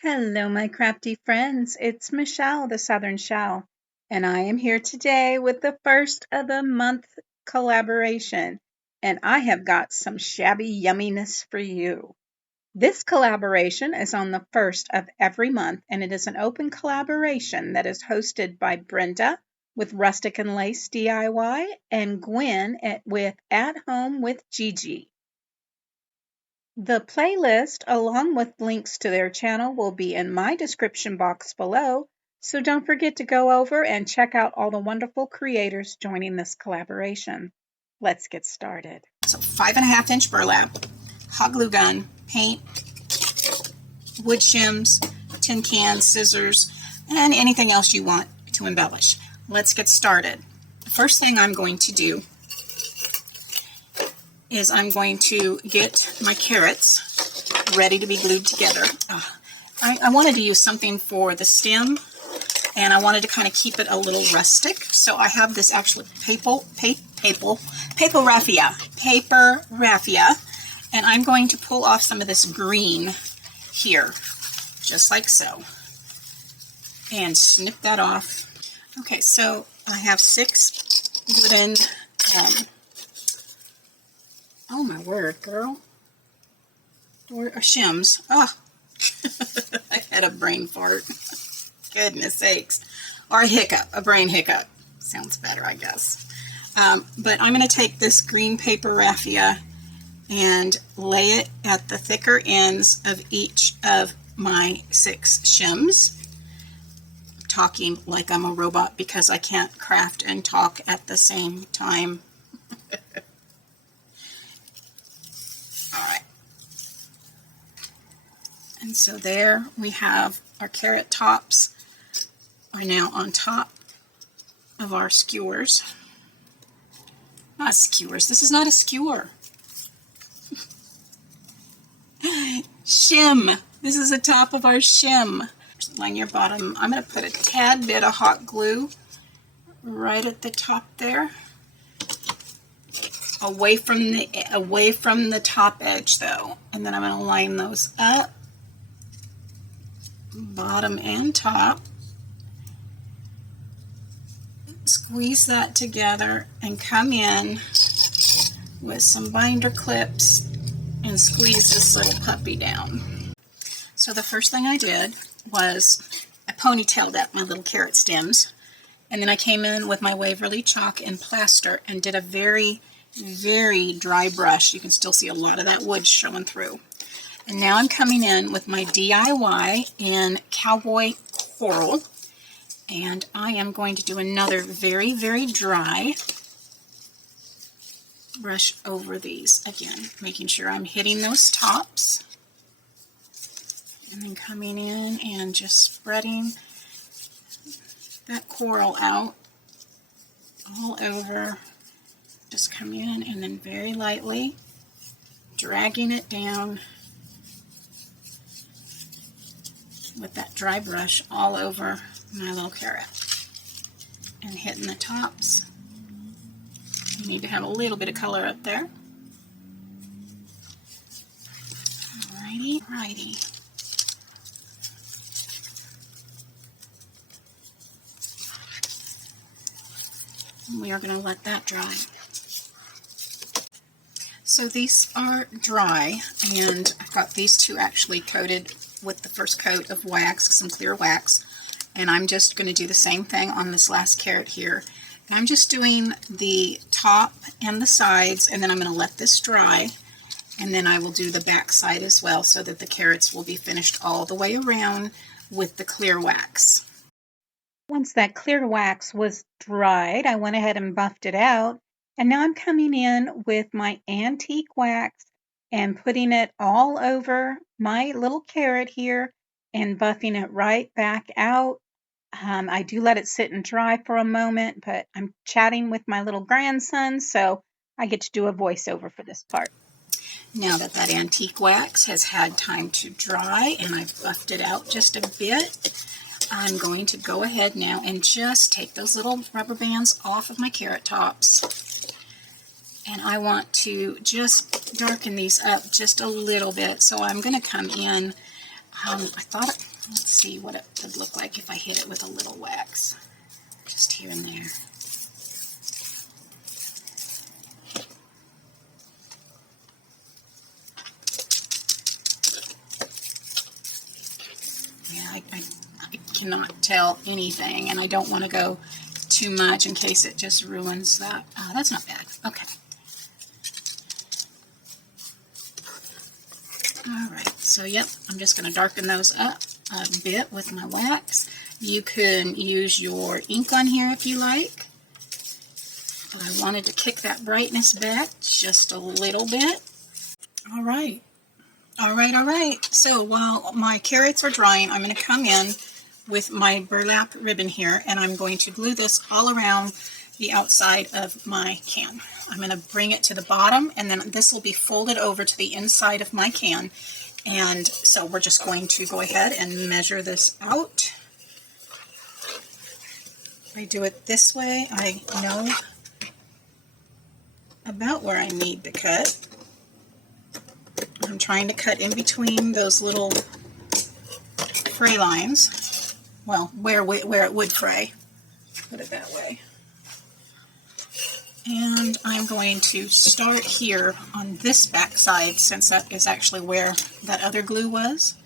Hello, my crafty friends. It's Michelle, the Southern Shell, and I am here today with the first of the month collaboration. And I have got some shabby yumminess for you. This collaboration is on the first of every month, and it is an open collaboration that is hosted by Brenda with Rustic and Lace DIY and Gwen with At Home with Gigi. The playlist, along with links to their channel, will be in my description box below, so don't forget to go over and check out all the wonderful creators joining this collaboration. Let's get started. So 5.5-inch burlap, hot glue gun, paint, wood shims, tin cans, scissors, and anything else you want to embellish. Let's get started. The first thing I'm going to do is I'm going to get my carrots ready to be glued together. I wanted to use something for the stem, and I wanted to kind of keep it a little rustic. So I have this actual paper raffia, and I'm going to pull off some of this green here, just like so, and snip that off. Okay, so I have 6 wooden oh my word, girl. Or shims. Oh, I had a brain fart. Goodness sakes. Or a hiccup, a brain hiccup. Sounds better, I guess. But I'm going to take this green paper raffia and lay it at the thicker ends of each of my 6 shims. I'm talking like I'm a robot because I can't craft and talk at the same time. And so there we have our carrot tops are now on top of our skewers. Not skewers. This is not a skewer. Shim. This is the top of our shim. Line your bottom. I'm going to put a tad bit of hot glue right at the top there. Away from the top edge though. And then I'm going to line those up. Bottom and top. Squeeze that together and come in with some binder clips and squeeze this little puppy down. So the first thing I did was I ponytailed up my little carrot stems, and then I came in with my Waverly chalk and plaster and did a very, very dry brush. You can still see a lot of that wood showing through. And now I'm coming in with my DIY in Cowboy Coral, and I am going to do another very, very dry brush over these again, making sure I'm hitting those tops, and then coming in and just spreading that coral out all over. Just come in and then very lightly dragging it down with that dry brush all over my little carrot and hitting the tops. You need to have a little bit of color up there. Alrighty. And we are going to let that dry. So these are dry, and I've got these 2 actually coated with the first coat of wax, some clear wax, and I'm just going to do the same thing on this last carrot here. And I'm just doing the top and the sides, and then I'm going to let this dry, and then I will do the back side as well so that the carrots will be finished all the way around with the clear wax. Once that clear wax was dried, I went ahead and buffed it out, and now I'm coming in with my antique wax and putting it all over my little carrot here and buffing it right back out. I do let it sit and dry for a moment, but I'm chatting with my little grandson, so I get to do a voiceover for this part. Now that that antique wax has had time to dry and I've buffed it out just a bit, I'm going to go ahead now and just take those little rubber bands off of my carrot tops. And I want to just darken these up just a little bit. So I'm going to come in I thought, let's see what it would look like if I hit it with a little wax, just here and there. Yeah, I cannot tell anything, and I don't want to go too much in case it just ruins that. Oh, that's not bad. Okay. Alright, so yep, I'm just going to darken those up a bit with my wax. You can use your ink on here if you like, but I wanted to kick that brightness back just a little bit. Alright, alright. So while my carrots are drying, I'm going to come in with my burlap ribbon here, and I'm going to glue this all around the outside of my can. I'm going to bring it to the bottom, and then this will be folded over to the inside of my can. And so we're just going to go ahead and measure this out. I do it this way. I know about where I need to cut. I'm trying to cut in between those little fray lines. Well, where it would fray, put it that way. And I'm going to start here on this back side, since that is actually where that other glue was.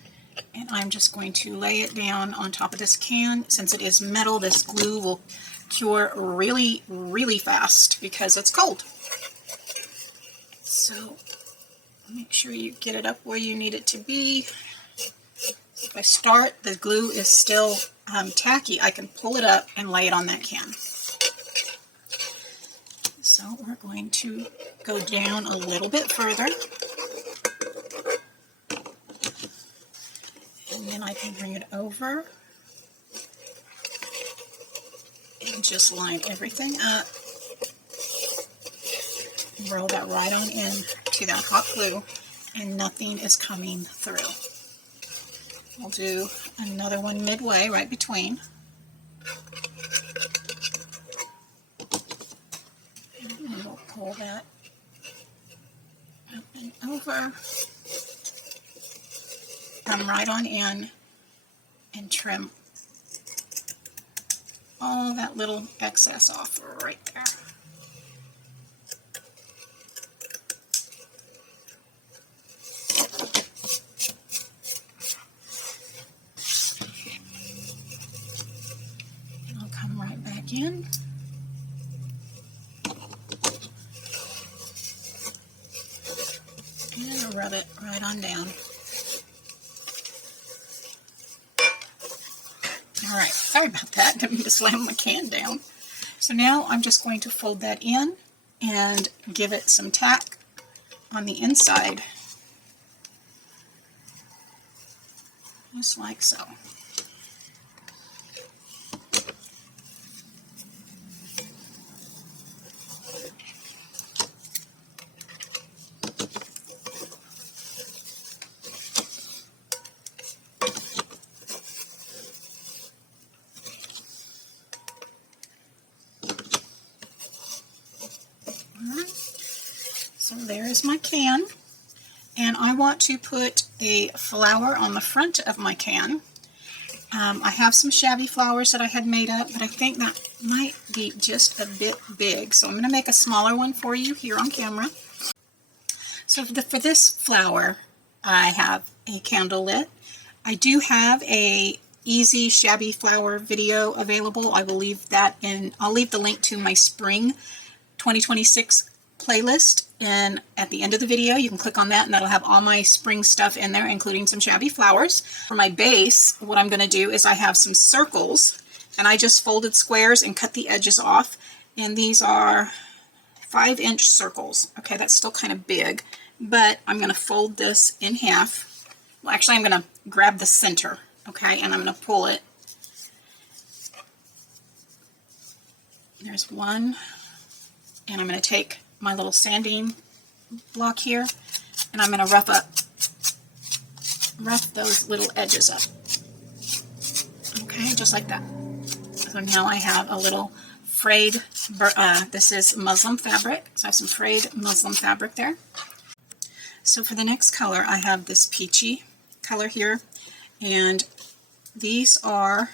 And I'm just going to lay it down on top of this can. Since it is metal, this glue will cure really, really fast because it's cold. So make sure you get it up where you need it to be. If I start, the glue is still tacky, I can pull it up and lay it on that can. So we're going to go down a little bit further. And then I can bring it over and just line everything up. Roll that right on in to that hot glue, and nothing is coming through. We'll do another one midway, right between. And we'll pull that up and over. Come right on in and trim all that little excess off right there. And I'll come right back in. And I'll rub it right on down. Alright, sorry about that. Didn't mean to slam my can down. So now I'm just going to fold that in and give it some tack on the inside. Just like so. So there is my can, and I want to put a flower on the front of my can. I have some shabby flowers that I had made up, but I think that might be just a bit big, so I'm going to make a smaller one for you here on camera. So for this flower, I have a candle lit. I do have a easy shabby flower video available. I will leave that in. I'll leave the link to my spring 2026 playlist, and at the end of the video you can click on that, and that'll have all my spring stuff in there, including some shabby flowers. For my base, what I'm going to do is I have some circles, and I just folded squares and cut the edges off, and these are 5-inch circles. Okay, that's still kind of big, but I'm going to fold this in half. Well, actually I'm going to grab the center, okay, and I'm going to pull it. There's one, and I'm going to take my little sanding block here, and I'm going to rough those little edges up. Okay, just like that. So now I have a little frayed, this is muslin fabric, so I have some frayed muslin fabric there. So for the next color, I have this peachy color here, And these are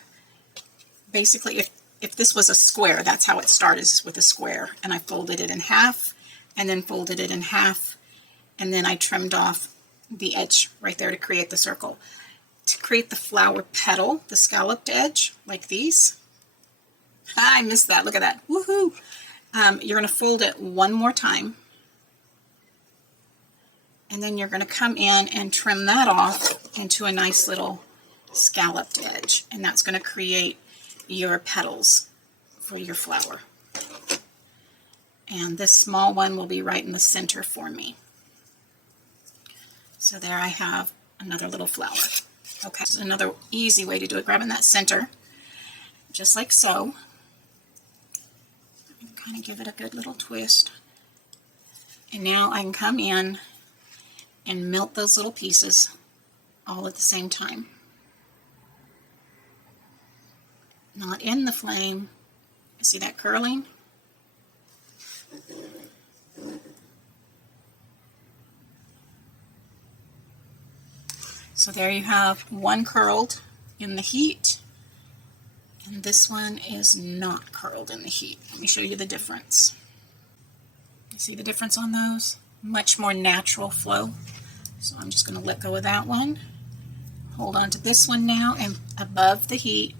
basically, if this was a square, that's how it started, is with a square. And I folded it in half, and then folded it in half, and then I trimmed off the edge right there to create the circle. To create the flower petal, the scalloped edge, like these. I missed that, look at that, woohoo! You're going to fold it one more time, and then you're going to come in and trim that off into a nice little scalloped edge, and that's going to create your petals for your flower. And this small one will be right in the center for me. So there I have another little flower. Okay, so another easy way to do it, grabbing that center, just like so. Kind of give it a good little twist. And now I can come in and melt those little pieces all at the same time. Not in the flame. See that curling? So there you have one curled in the heat, and this one is not curled in the heat. Let me show you the difference. You see the difference on those? Much more natural flow. So I'm just going to let go of that one. Hold on to this one now, and above the heat,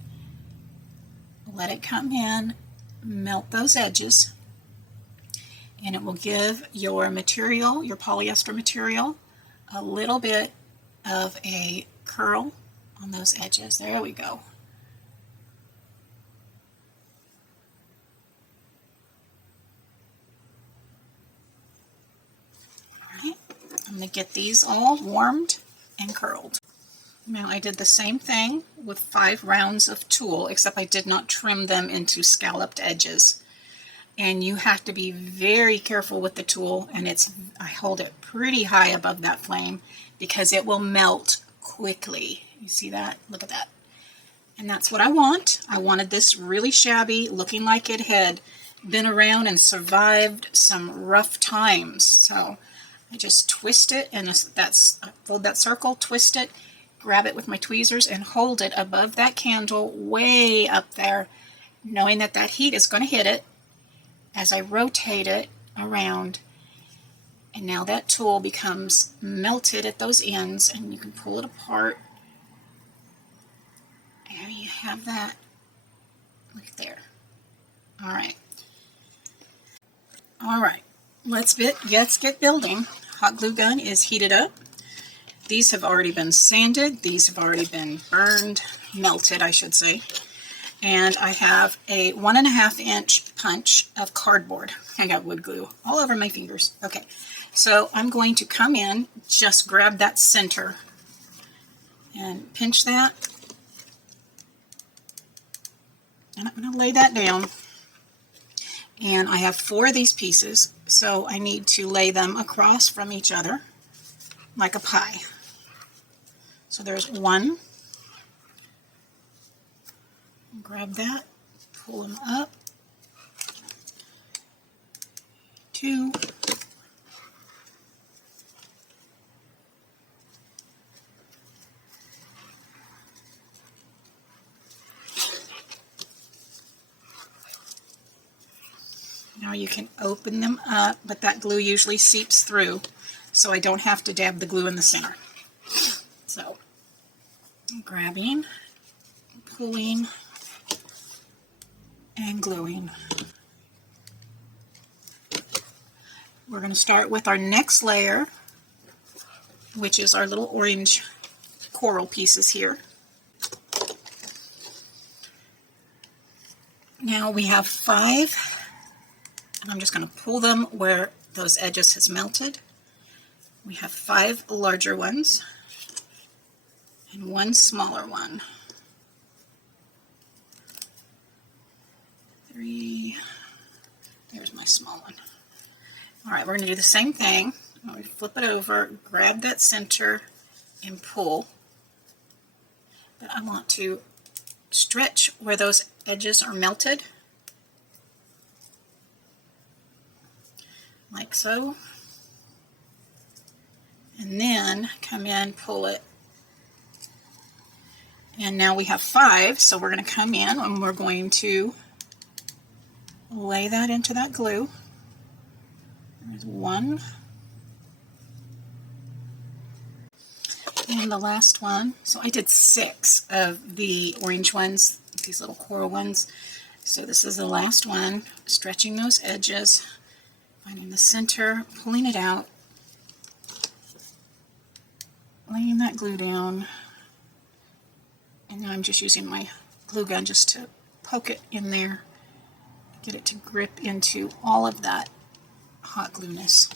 let it come in, melt those edges, and it will give your material, your polyester material, a little bit of a curl on those edges. There we go. All right, I'm going to get these all warmed and curled. Now I did the same thing with 5 rounds of tulle, except I did not trim them into scalloped edges. And you have to be very careful with the tulle, and I hold it pretty high above that flame because it will melt quickly. You see that? Look at that. And that's what I want. I wanted this really shabby, looking like it had been around and survived some rough times. So I just twist it, and fold that circle, twist it, grab it with my tweezers, and hold it above that candle way up there, knowing that that heat is going to hit it as I rotate it around. And now that tulle becomes melted at those ends, and you can pull it apart. There you have that. Look there. All right. All right. Let's get building. Hot glue gun is heated up. These have already been sanded. These have already been burned, melted, I should say. And I have a 1.5 inch punch of cardboard. I got wood glue all over my fingers. Okay, so I'm going to come in, just grab that center and pinch that. And I'm going to lay that down. And I have 4 of these pieces, so I need to lay them across from each other like a pie. So there's 1. Grab that, pull them up. 2. Now you can open them up, but that glue usually seeps through, so I don't have to dab the glue in the center. So I'm grabbing, pulling, and gluing. We're going to start with our next layer, which is our little orange coral pieces here. Now we have 5, and I'm just going to pull them where those edges has melted. We have 5 larger ones and 1 smaller one. 3, there's my small one. All right, we're going to do the same thing. We flip it over, grab that center, and pull. But I want to stretch where those edges are melted, like so. And then come in, pull it And now we have 5, so we're going to come in and we're going to lay that into that glue. There's 1. And the last one. So I did 6 of the orange ones, these little coral ones. So this is the last one, stretching those edges, finding the center, pulling it out, laying that glue down. And now I'm just using my glue gun just to poke it in there, get it to grip into all of that hot glueness.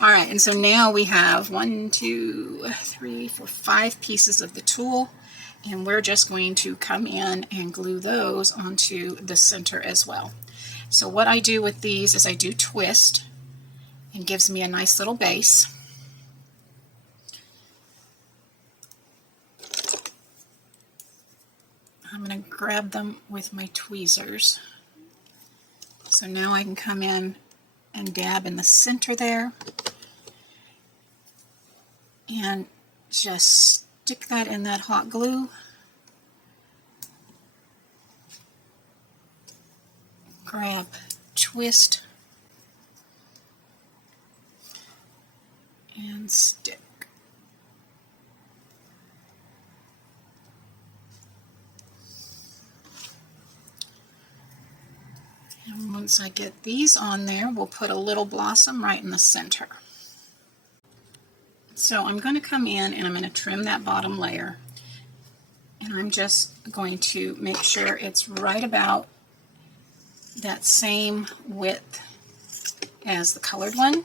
All right, and so now we have 1, 2, 3, 4, 5 pieces of the tulle, and we're just going to come in and glue those onto the center as well. So what I do with these is I do twist, and gives me a nice little base. I'm going to grab them with my tweezers. So now I can come in and dab in the center there and just stick that in that hot glue. Grab, twist, and stick. And once I get these on there, we'll put a little blossom right in the center. So I'm going to come in and I'm going to trim that bottom layer. And I'm just going to make sure it's right about that same width as the colored one.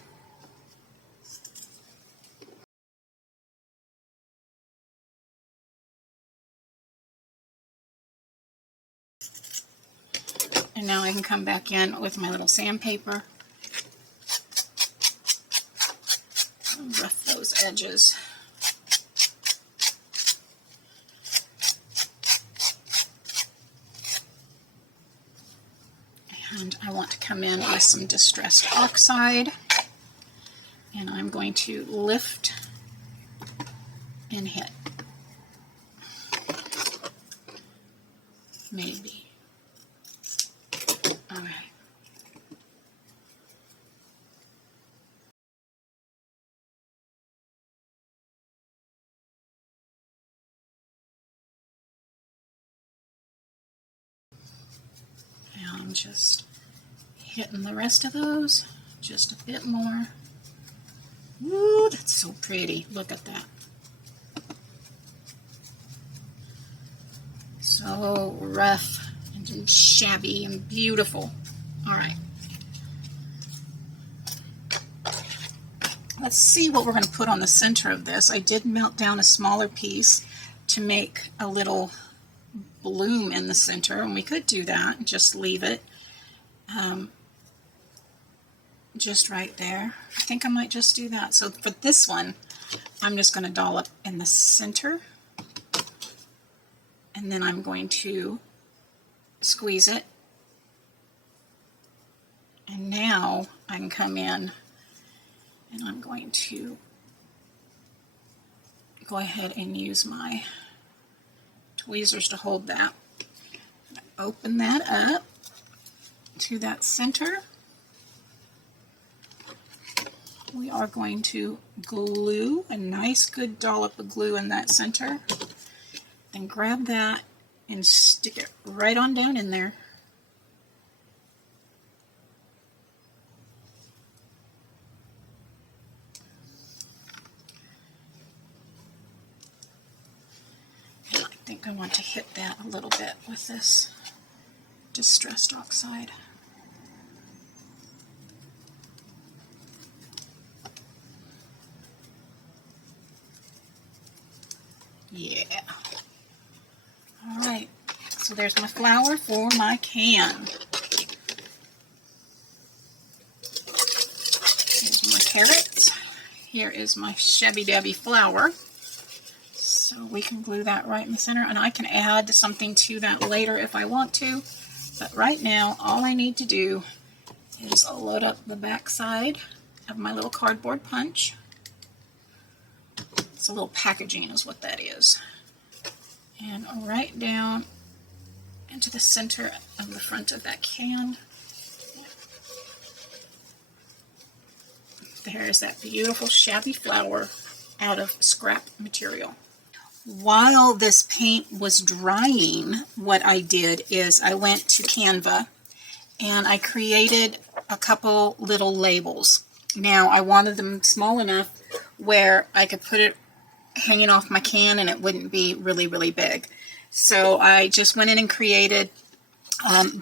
And now I can come back in with my little sandpaper and rough those edges. And I want to come in with some distressed oxide, and I'm going to lift and hit. Maybe. All right. Now I'm just hitting the rest of those just a bit more. Ooh, that's so pretty. Look at that. So rough and shabby and beautiful. All right. Let's see what we're going to put on the center of this. I did melt down a smaller piece to make a little bloom in the center, and we could do that and just leave it just right there. I think I might just do that. So for this one, I'm just going to dollop in the center, and then I'm going to squeeze it. And now I can come in and I'm going to go ahead and use my tweezers to hold that. Open that up to that center. We are going to glue a nice good dollop of glue in that center. Then grab that and stick it right on down in there. And I think I want to hit that a little bit with this distressed oxide. Yeah. All right. So there's my flower for my can. Here's my carrots. Here is my Shabby Dabby flower. So we can glue that right in the center, and I can add something to that later if I want to. But right now, all I need to do is load up the back side of my little cardboard punch. It's a little packaging is what that is. And right down into the center of the front of that can. There's that beautiful shabby flower out of scrap material. While this paint was drying, what I did is I went to Canva and I created a couple little labels. Now I wanted them small enough where I could put it hanging off my can and it wouldn't be really, really big. So I just went in and created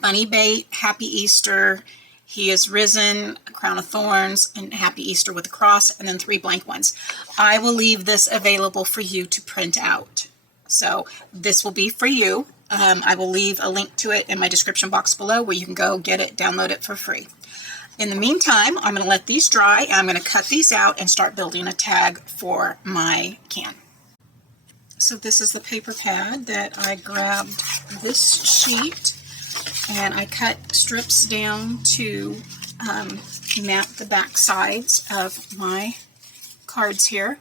Bunny Bait, Happy Easter, He is Risen, a Crown of Thorns, and Happy Easter with a cross, and then 3 blank ones. I will leave this available for you to print out. So this will be for you. I will leave a link to it in my description box below where you can go get it, download it for free. In the meantime, I'm going to let these dry, and I'm going to cut these out and start building a tag for my can. So this is the paper pad that I grabbed this sheet, and I cut strips down to map the back sides of my cards here.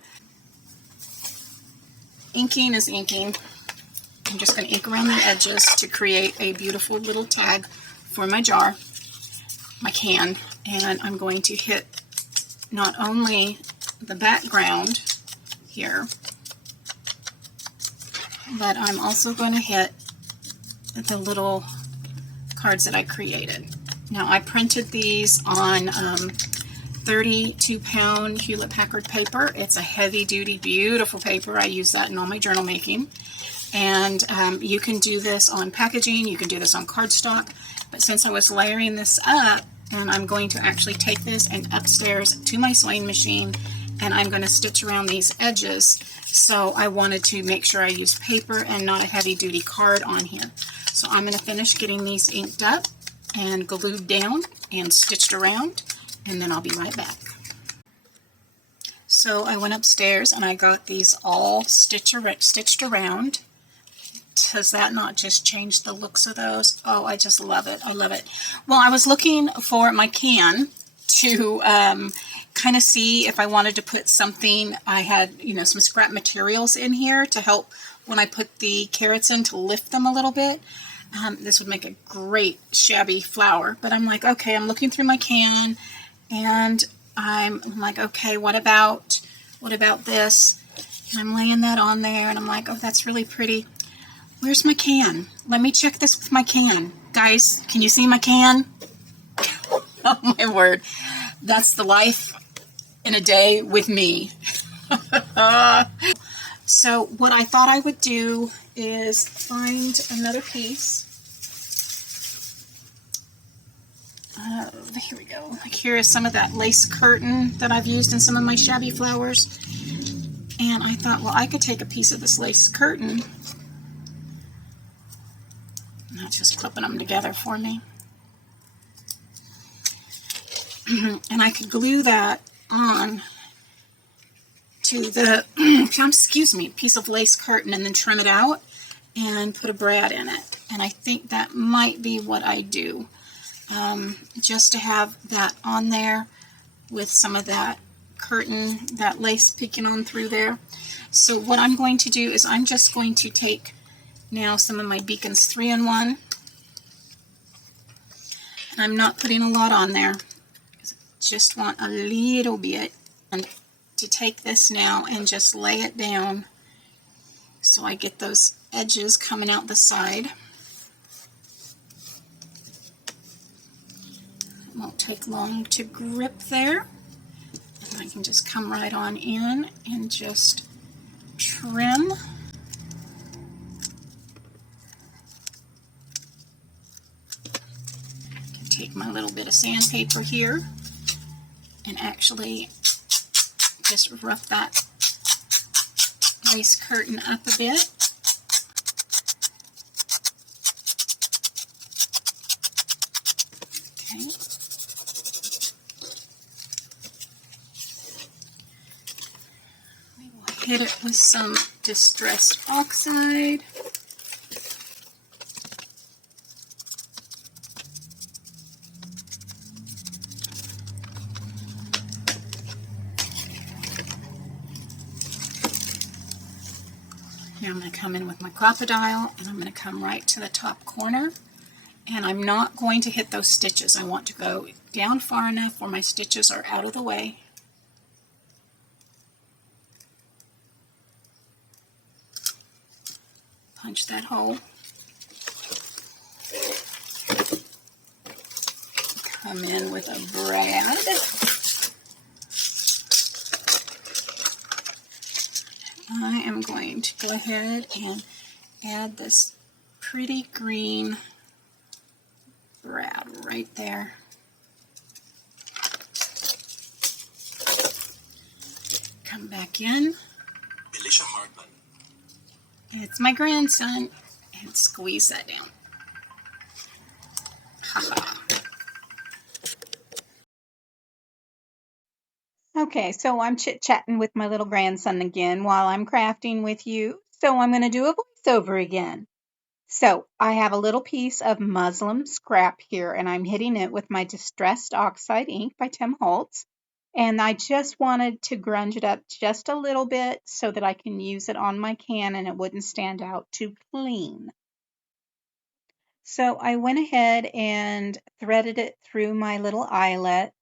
Inking is inking. I'm just going to ink around the edges to create a beautiful little tag for my jar, my can, and I'm going to hit not only the background here, but I'm also going to hit the little cards that I created. Now I printed these on 32-pound Hewlett-Packard paper. It's a heavy-duty, beautiful paper. I use that in all my journal making. And you can do this on packaging, you can do this on cardstock, but since I was layering this up, and I'm going to actually take this and upstairs to my sewing machine, and I'm going to stitch around these edges, so I wanted to make sure I use paper and not a heavy-duty card on here. So I'm going to finish getting these inked up and glued down and stitched around, and then I'll be right back. So I went upstairs and I got these all stitched around. Does that not just change the looks of those? Oh, I just love it. I love it. Well, I was looking for my can to kind of see if I wanted to put something. I had, some scrap materials in here to help when I put the carrots in to lift them a little bit. This would make a great shabby flower. But I'm like, okay, I'm looking through my can and I'm like, okay, what about this? And I'm laying that on there and I'm like, oh, that's really pretty. Where's my can? Let me check this with my can. Guys, can you see my can? Oh my word. That's the life in a day with me. So what I thought I would do is find another piece. Here we go. Here is some of that lace curtain that I've used in some of my shabby flowers. And I thought, well, I could take a piece of this lace curtain. Not just clipping them together for me. And I could glue that on to the, piece of lace curtain and then trim it out and put a brad in it. And I think that might be what I do. Just to have that on there with some of that curtain, that lace peeking on through there. So what I'm going to do is I'm just going to take now some of my Beacons 3-in-1. And I'm not putting a lot on there. Just want a little bit. And to take this now and just lay it down so I get those edges coming out the side. It won't take long to grip there. And I can just come right on in and just trim. Take my little bit of sandpaper here and actually just rough that lace curtain up a bit. Okay. We will hit it with some distressed oxide. Now I'm going to come in with my crocodile, and I'm going to come right to the top corner. And I'm not going to hit those stitches. I want to go down far enough where my stitches are out of the way. Punch that hole. Come in with a brad. I am going to go ahead and add this pretty green brad right there. Come back in. Alicia Hartman. It's my grandson. And squeeze that down. Ha-ha. Okay, so I'm chit-chatting with my little grandson again while I'm crafting with you. So I'm going to do a voiceover again. So I have a little piece of muslin scrap here, and I'm hitting it with my Distressed Oxide ink by Tim Holtz. And I just wanted to grunge it up just a little bit so that I can use it on my can and it wouldn't stand out too clean. So I went ahead and threaded it through my little eyelet.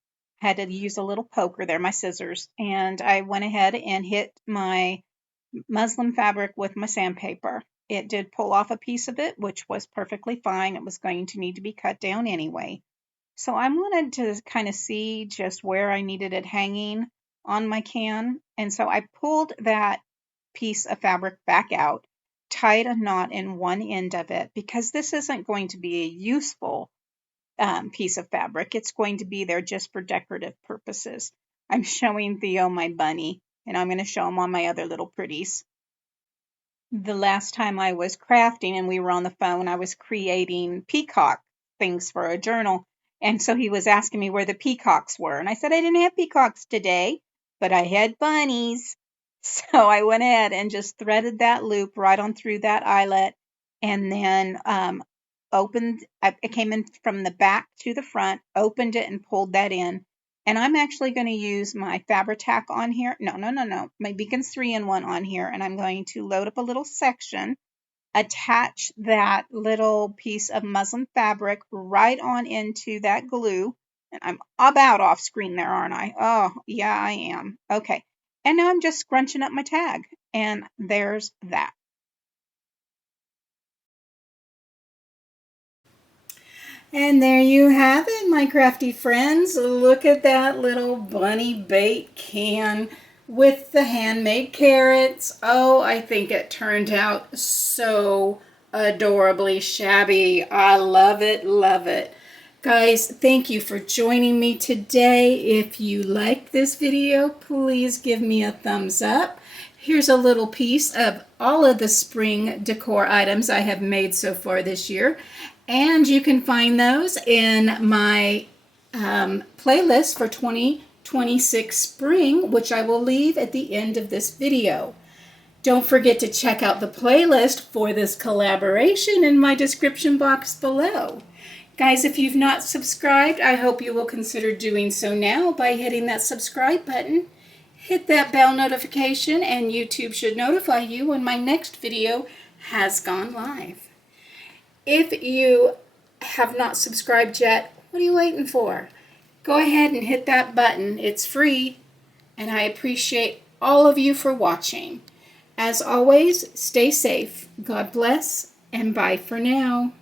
Had to use a little poker there, my scissors, and I went ahead and hit my muslin fabric with my sandpaper. It did pull off a piece of it, which was perfectly fine. It was going to need to be cut down anyway. So I wanted to kind of see just where I needed it hanging on my can. And so I pulled that piece of fabric back out, tied a knot in one end of it, because this isn't going to be a useful piece of fabric. It's going to be there just for decorative purposes. I'm showing Theo my bunny, and I'm going to show him all my other little pretties. The last time I was crafting and we were on the phone, I was creating peacock things for a journal. And so he was asking me where the peacocks were. And I said, I didn't have peacocks today, but I had bunnies. So I went ahead and just threaded that loop right on through that eyelet, and then it came in from the back to the front, opened it and pulled that in. And I'm actually going to use my Fabri-Tac on here. No. My Beacons 3-in-1 on here. And I'm going to load up a little section, attach that little piece of muslin fabric right on into that glue. And I'm about off screen there, aren't I? Oh, yeah, I am. Okay. And now I'm just scrunching up my tag. And there's that. And there you have it, my crafty friends. Look at that little bunny bait can with the handmade carrots. Oh, I think it turned out so adorably shabby. I love it, love it. Guys, thank you for joining me today. If you liked this video, please give me a thumbs up. Here's a little piece of all of the spring decor items I have made so far this year. And you can find those in my playlist for 2026 spring, which I will leave at the end of this video. Don't forget to check out the playlist for this collaboration in my description box below. Guys, if you've not subscribed, I hope you will consider doing so now by hitting that subscribe button. Hit that bell notification and YouTube should notify you when my next video has gone live. If you have not subscribed yet, what are you waiting for? Go ahead and hit that button. It's free, and I appreciate all of you for watching. As always, stay safe. God bless, and bye for now.